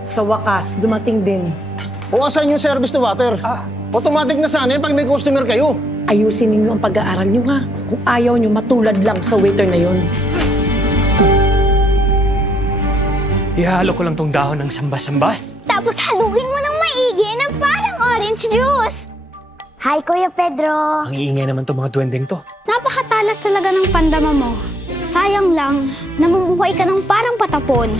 Sa wakas, dumating din. O asan yung service to water? Automatic na sana pag may customer kayo. Ayusin ninyo ang pag-aaral nyo ha. Kung ayaw nyo, matulad lang sa waiter na yun. Ihalo ko lang tong dahon ng samba-samba. Tapos haluin mo ng maigi na parang orange juice. Hi, Kuya Pedro. Ang iingay naman tong mga duwendeng to. Napakatalas talaga ng pandama mo. Sayang lang, namumuhay ka ng parang patapon.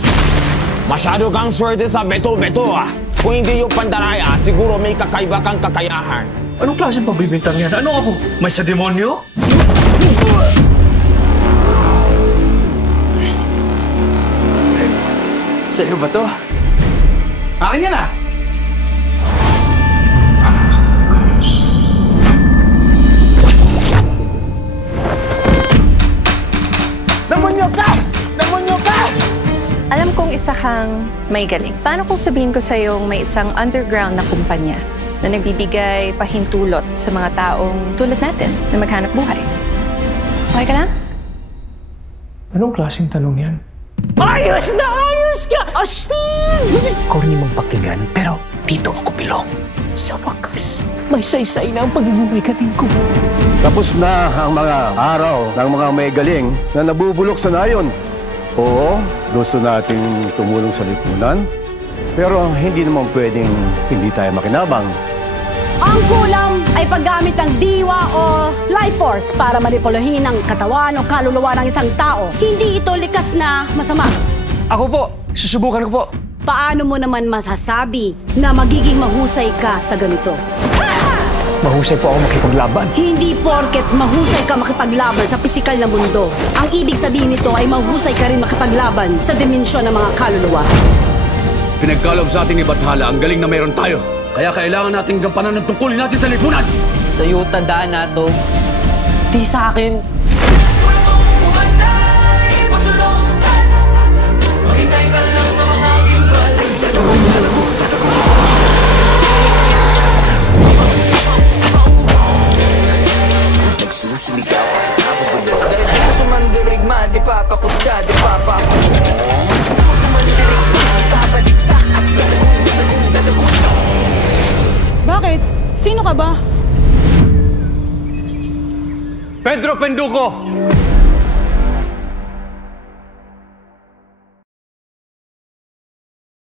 Masyado kang swerte sa beto-beto ah. Kung hindi yung pandaraya, siguro may kakaiba kang kakayahan. Anong klaseng pagbibintang yan? Ano ako? May sa demonyo? Sa'yo ba to? Akin yan ah! Namunyo ka! Namunyo ka! Alam kong isa kang may galing. Paano kung sabihin ko sa'yong may isang underground na kumpanya na nagbibigay pahintulot sa mga taong tulad natin na maghanap buhay? Okay ka lang? Anong klaseng tanong yan? Ayos na ayos ka! Astig! Corny mong pakinggan, pero dito ako bilong. Sa wakas, may saysay na ang pagiging galing ko. Tapos na ang mga araw ng mga may galing na nabubulok sa nayon. Oo, gusto nating tumulong sa lipunan, pero hindi naman pwedeng hindi tayo makinabang. Ang kulang ay paggamit ng diwa o life force para manipulahin ang katawan o kaluluwa ng isang tao. Hindi ito likas na masama. Ako po, susubukan ko po. Paano mo naman masasabi na magiging mahusay ka sa ganito? Mahusay po ako makipaglaban. Hindi porket mahusay ka makipaglaban sa pisikal na mundo. Ang ibig sabihin nito ay mahusay ka rin makipaglaban sa dimensyon ng mga kaluluwa. Pinagkalob sa ating ni Bathala ang galing na mayroon tayo. Kaya kailangan nating gampanan ng tungkulin natin sa lipunan. Sa'yo tandaan na to. Di sa akin. Bakit? Sino ka ba? Pedro Penduko!